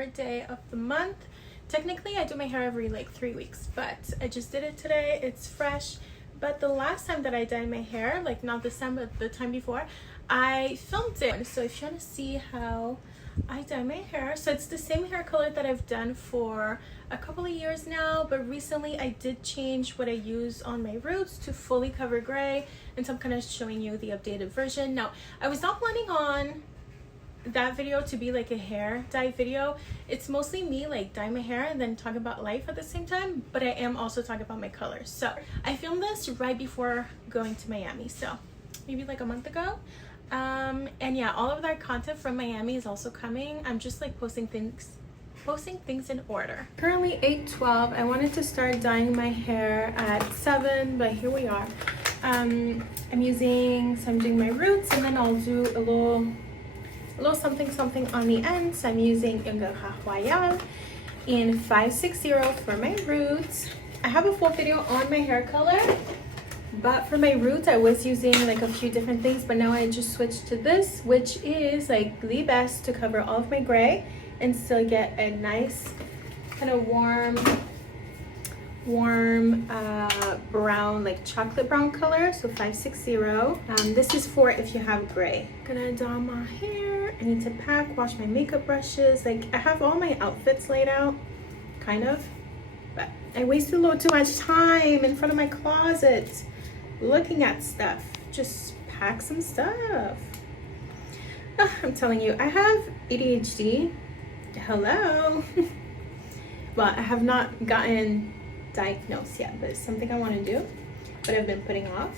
favorite day of the month. Technically I do my hair every like 3 weeks, but I just did it today. It's fresh. But the last time that I dyed my hair, like not this time but the time before, I filmed it. So if you want to see how I dye my hair, so it's the same hair color that I've done for a couple of years now, but recently I did change what I use on my roots to fully cover gray, and so I'm kind of showing you the updated version. Now, I was not planning on that video to be like a hair dye video. It's mostly me like dye my hair and then talk about life at the same time, but I am also talking about my colors. So I filmed this right before going to Miami, so maybe like a month ago. And yeah, all of that content from Miami is also coming. I'm just like posting things in order. Currently 8:12. I wanted to start dyeing my hair at 7, but here we are. I'm doing my roots, and then I'll do a little something on the end. So I'm using Ingara Royale in 560 for my roots. I have a full video on my hair color, but for my roots I was using like a few different things, but now I just switched to this, which is like the best to cover all of my gray and still get a nice kind of warm brown, like chocolate brown color. So 560. This is for if you have gray. Gonna dye my hair. I need to pack, wash my makeup brushes. Like I have all my outfits laid out, kind of, but I wasted a little too much time in front of my closet looking at stuff. Just pack some stuff. I'm telling you, I have ADHD. Hello. Well, I have not gotten diagnosed yet, but it's something I want to do, but I've been putting off.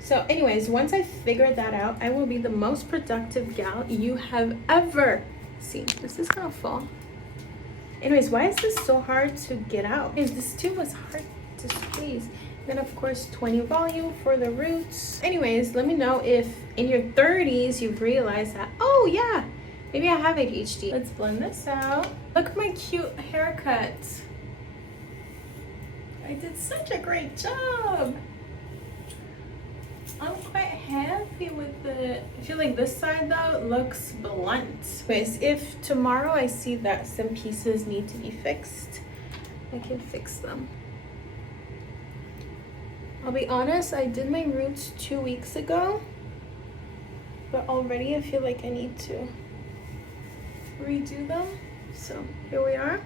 So anyways, once I figure that out, I will be the most productive gal you have ever seen. This is gonna fall. Anyways, why is this so hard to get out? This too was hard to squeeze. Then of course 20 volume for the roots. Anyways, let me know if in your 30s you've realized that, oh yeah, maybe I have ADHD. Let's blend this out. Look at my cute haircut. I did such a great job. I'm quite happy with it. I feel like this side though looks blunt. Anyways, if tomorrow I see that some pieces need to be fixed, I can fix them. I'll be honest, I did my roots 2 weeks ago, but already I feel like I need to redo them. So here we are.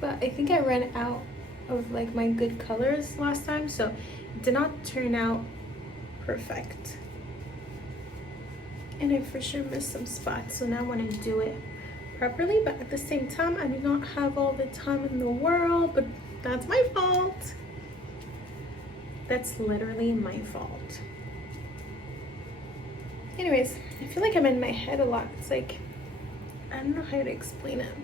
But I think I ran out of like my good colors last time, so it did not turn out perfect. And I for sure missed some spots, so now I want to do it properly, but at the same time I do not have all the time in the world, but that's my fault. That's literally my fault. Anyways, I feel like I'm in my head a lot. It's like, I don't know how to explain it.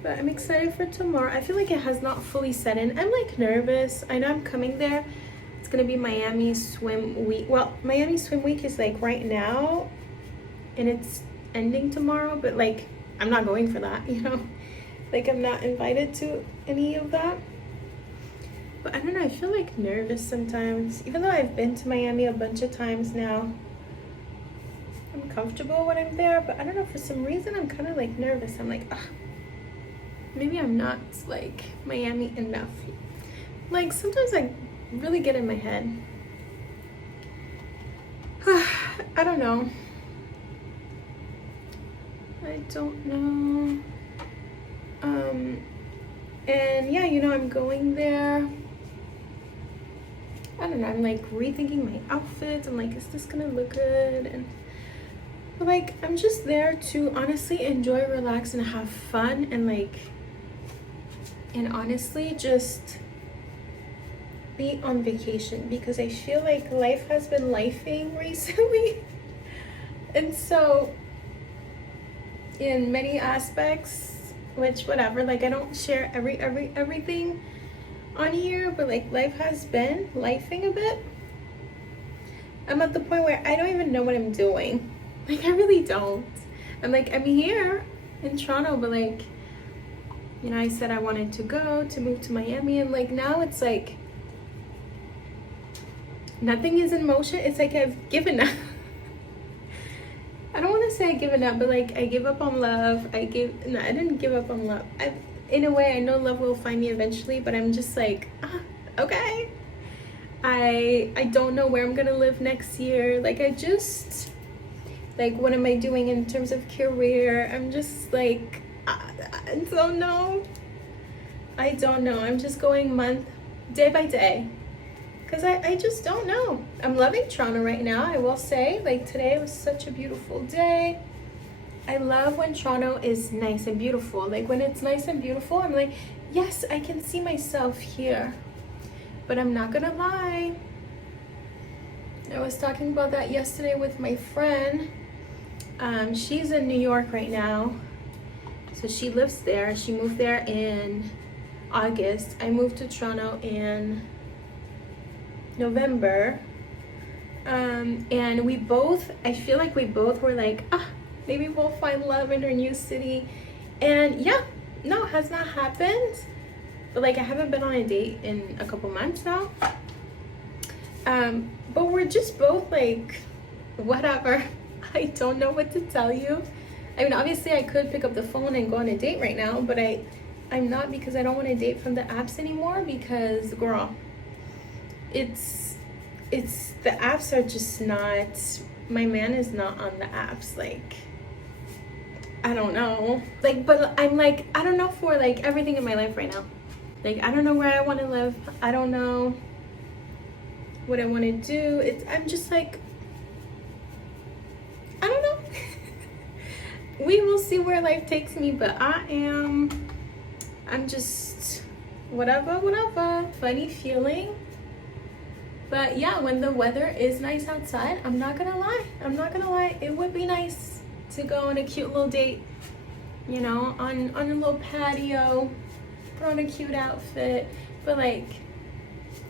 But I'm excited for tomorrow. I feel like it has not fully set in. I'm like nervous. I know I'm coming there. It's gonna be Miami Swim Week. Well, Miami Swim Week is like right now and it's ending tomorrow, but like I'm not going for that, you know? Like I'm not invited to any of that. But I don't know, I feel like nervous sometimes. Even though I've been to Miami a bunch of times now, I'm comfortable when I'm there, but I don't know, for some reason I'm kind of like nervous. I'm like, ugh, maybe I'm not like Miami enough. Like sometimes I really get in my head. I don't know. I don't know. And yeah, you know, I'm going there. I don't know, I'm like rethinking my outfits. I'm like, is this gonna look good? And like, I'm just there to honestly enjoy, relax, and have fun, and like, and honestly just be on vacation, because I feel like life has been lifing recently. And so in many aspects, which whatever, like I don't share everything on here, but like life has been lifing a bit. I'm at the point where I don't even know what I'm doing. Like I really don't. I'm like, I'm here in Toronto, but like, you know, I said I wanted to move to Miami, and like now it's like nothing is in motion. It's like I've given up. I don't want to say I've given up, but like I give up on love. No, I didn't give up on love. In a way, I know love will find me eventually, but I'm just like, okay. I don't know where I'm gonna live next year. Like like what am I doing in terms of career? I'm just like, I don't know. I don't know. I'm just going day by day. Because I just don't know. I'm loving Toronto right now, I will say. Like today was such a beautiful day. I love when Toronto is nice and beautiful. Like when it's nice and beautiful, I'm like, yes, I can see myself here. But I'm not gonna lie. I was talking about that yesterday with my friend. She's in New York right now. So she lives there. She moved there in August. I moved to Toronto in November. And I feel like we both were like, maybe we'll find love in our new city. And yeah, no, it has not happened. But like I haven't been on a date in a couple months now. But we're just both like, whatever. I don't know what to tell you. I mean, obviously I could pick up the phone and go on a date right now, but I'm not, because I don't want to date from the apps anymore, because girl, it's the apps are just not, my man is not on the apps. Like, I don't know. Like, but I'm like, I don't know for like everything in my life right now. Like, I don't know where I want to live. I don't know what I want to do. I'm just like, I don't know. We will see where life takes me, but I'm just whatever. Funny feeling. But yeah, when the weather is nice outside, I'm not gonna lie, it would be nice to go on a cute little date, you know, on a little patio, put on a cute outfit. But like,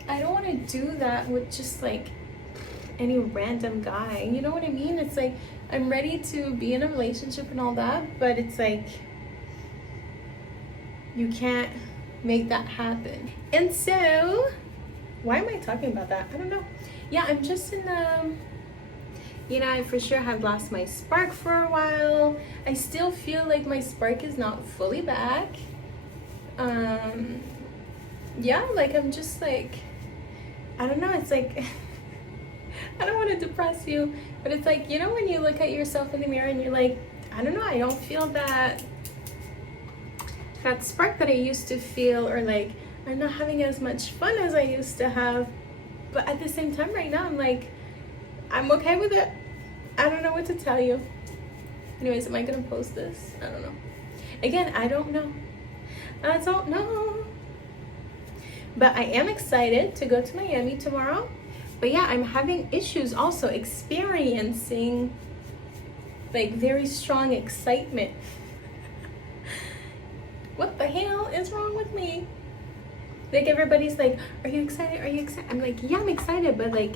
I don't want to do that with just like any random guy, you know what I mean? It's like, I'm ready to be in a relationship and all that, but it's like, you can't make that happen. And so, why am I talking about that? I don't know. Yeah, I'm just in you know, I for sure have lost my spark for a while. I still feel like my spark is not fully back. Yeah, like I'm just like, I don't know, it's like, I don't want to depress you, but it's like, you know, when you look at yourself in the mirror and you're like, I don't know, I don't feel that spark that I used to feel, or like, I'm not having as much fun as I used to have. But at the same time right now, I'm like, I'm okay with it. I don't know what to tell you. Anyways, am I gonna post this? I don't know. Again, I don't know. But I am excited to go to Miami tomorrow. But yeah, I'm having issues also experiencing like very strong excitement. What the hell is wrong with me? Like everybody's like, are you excited? Are you excited? I'm like, yeah, I'm excited, but like,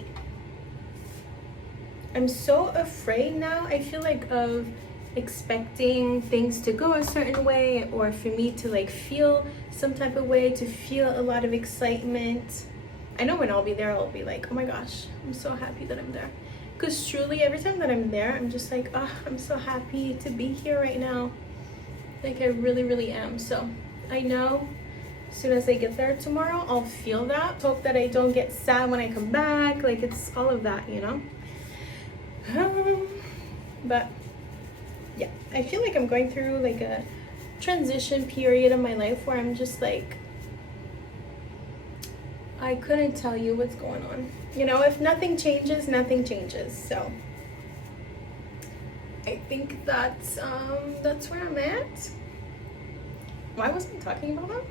I'm so afraid now, I feel like, of expecting things to go a certain way, or for me to like feel some type of way, to feel a lot of excitement. I know when I'll be there, I'll be like, oh my gosh, I'm so happy that I'm there. Because truly, every time that I'm there, I'm just like, oh, I'm so happy to be here right now. Like, I really, really am. So I know as soon as I get there tomorrow, I'll feel that. Hope that I don't get sad when I come back. Like, it's all of that, you know? But yeah, I feel like I'm going through like a transition period of my life where I'm just like, I couldn't tell you what's going on. You know, if nothing changes, nothing changes. So I think that's where I'm at. Why wasn't I talking about that?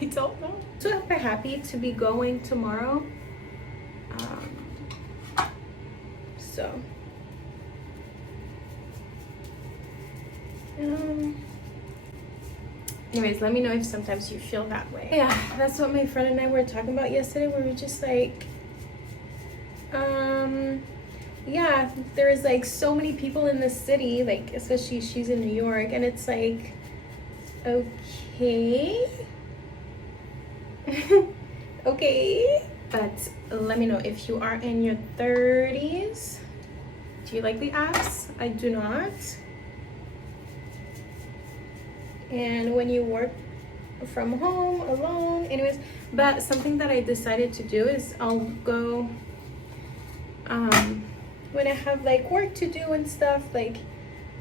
I don't know. So I'm happy to be going tomorrow. So anyways, let me know if sometimes you feel that way. Yeah, that's what my friend and I were talking about yesterday. We were just like, yeah, there's like so many people in the city, like especially she's in New York, and it's like, okay. Okay, But let me know if you are in your 30s. Do you like the abs? I do not. And when you work from home alone, anyways. But something that I decided to do is I'll go when I have like work to do and stuff, like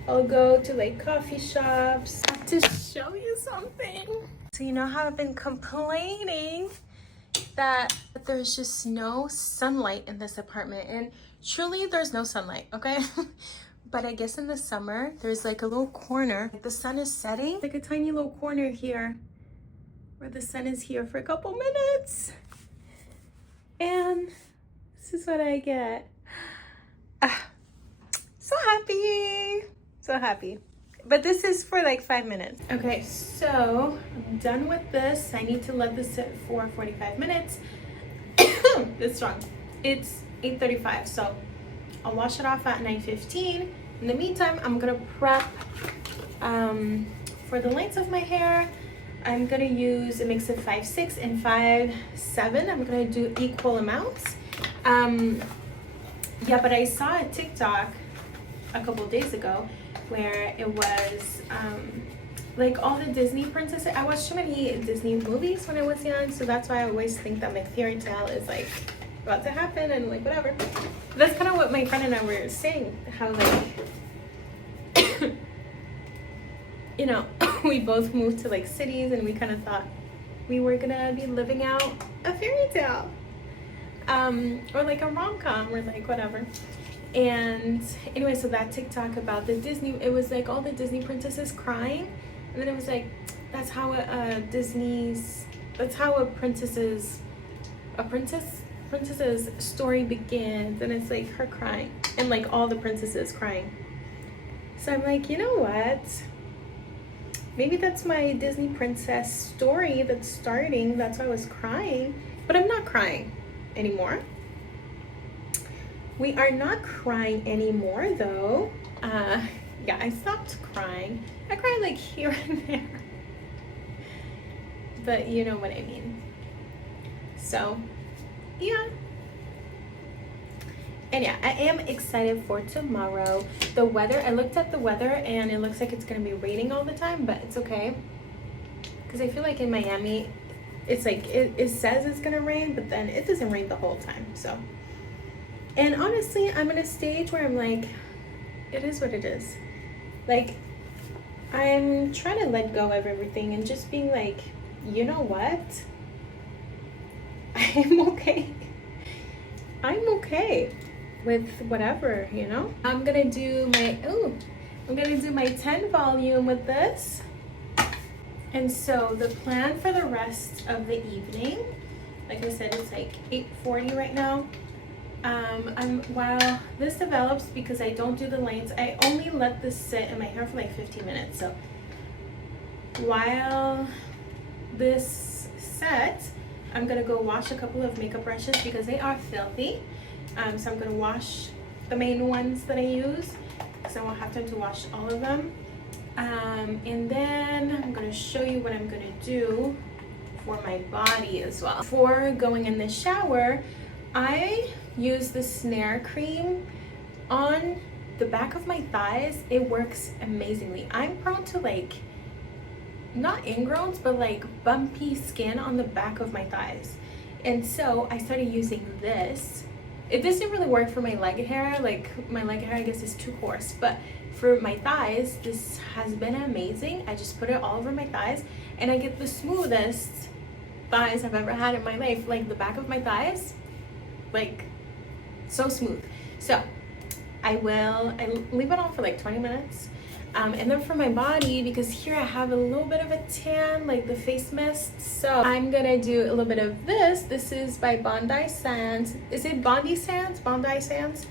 I'll go to like coffee shops. I have to show you something. So you know how I've been complaining that there's just no sunlight in this apartment, and truly there's no sunlight, okay? But I guess in the summer there's like a little corner, like the sun is setting, like a tiny little corner here where the sun is here for a couple minutes, and this is what I get. So happy. But this is for like 5 minutes. Okay, so I'm done with this. I need to let this sit for 45 minutes. It's strong. It's 8:35, so I'll wash it off at 9:15. In the meantime, I'm gonna prep for the lengths of my hair. I'm gonna use a mix of 5'6" and 5'7". I'm gonna do equal amounts. Yeah, but I saw a TikTok a couple days ago where it was like all the Disney princesses. I watched too many Disney movies when I was young, so that's why I always think that my fairy tale is like about to happen and like whatever. That's kind of what my friend and I were saying, how like you know, we both moved to like cities and we kind of thought we were gonna be living out a fairy tale, or like a rom-com or like whatever. And anyway, so that TikTok about the Disney, it was like all the Disney princesses crying, and then it was like that's how a princess's story begins, and it's like her crying and like all the princesses crying. So I'm like, you know what, maybe that's my Disney princess story that's starting. That's why I was crying, but I'm not crying anymore. We are not crying anymore though. Yeah, I stopped crying. I cry like here and there, but you know what I mean. So yeah, and yeah, I am excited for tomorrow. The weather, I looked at the weather and it looks like it's gonna be raining all the time, but it's okay, because I feel like in Miami it's like it says it's gonna rain, but then it doesn't rain the whole time. So, and honestly, I'm in a stage where I'm like, it is what it is. Like, I'm trying to let go of everything and just being like, you know what? I'm okay. I'm okay with whatever, you know? I'm gonna do my 10 volume with this. And so the plan for the rest of the evening, like I said, it's like 8:40 right now. While this develops, because I don't do the lengths, I only let this sit in my hair for like 15 minutes. So while this sets, I'm gonna go wash a couple of makeup brushes because they are filthy. So I'm gonna wash the main ones that I use, because I won't have time to wash all of them. And then I'm gonna show you what I'm gonna do for my body as well. Before going in the shower, I use the Snare cream on the back of my thighs. It works amazingly. I'm prone to like, not ingrowns, but like bumpy skin on the back of my thighs. And so I started using this. It doesn't really work for my leg hair. Like my leg hair, I guess, is too coarse, but for my thighs, this has been amazing. I just put it all over my thighs and I get the smoothest thighs I've ever had in my life. Like the back of my thighs, like so smooth. So I leave it on for like 20 minutes. And then for my body, because here I have a little bit of a tan, like the face mist, so I'm gonna do a little bit of this. This is by Bondi Sands. Is it Bondi Sands? Bondi Sands?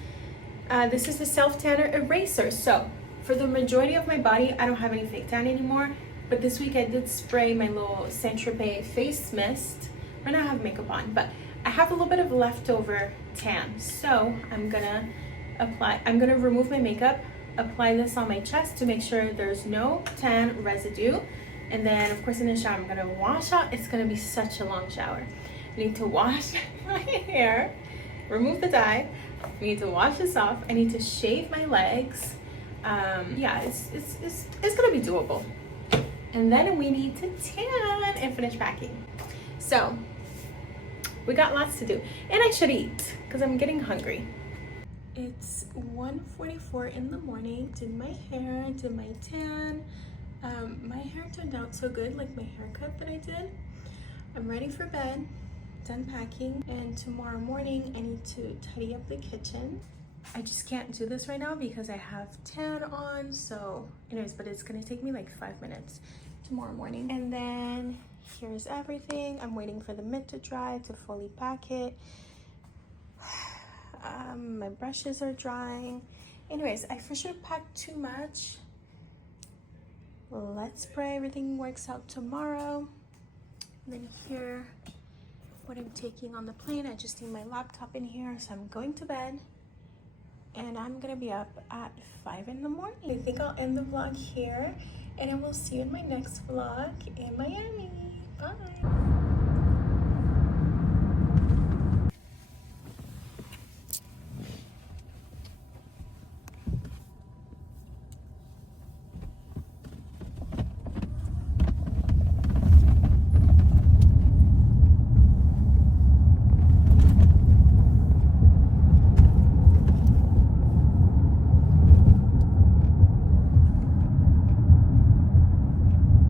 This is the self tanner eraser. So for the majority of my body, I don't have any fake tan anymore, but this week I did spray my little Saint-Tropez face mist. Right now I have makeup on, but I have a little bit of leftover tan, so I'm gonna remove my makeup, apply this on my chest to make sure there's no tan residue, and then of course in the shower I'm gonna wash out. It's gonna be such a long shower. I need to wash my hair, remove the dye. I need to wash this off. I need to shave my legs. Yeah, it's gonna be doable. And then we need to tan and finish packing. So we got lots to do, and I should eat because I'm getting hungry. It's 1:44 in the morning. Did my hair, did my tan. My hair turned out so good, like my haircut that I did. I'm ready for bed, done packing, and tomorrow morning I need to tidy up the kitchen. I just can't do this right now because I have tan on, so anyways, but it's gonna take me like 5 minutes tomorrow morning. And then here's everything. I'm waiting for the mitt to dry to fully pack it. My brushes are drying. Anyways, I for sure packed too much. Let's pray everything works out tomorrow. And then here, what I'm taking on the plane. I just need my laptop in here, so I'm going to bed. And I'm gonna be up at 5 in the morning. I think I'll end the vlog here, and I will see you in my next vlog in Miami. Bye.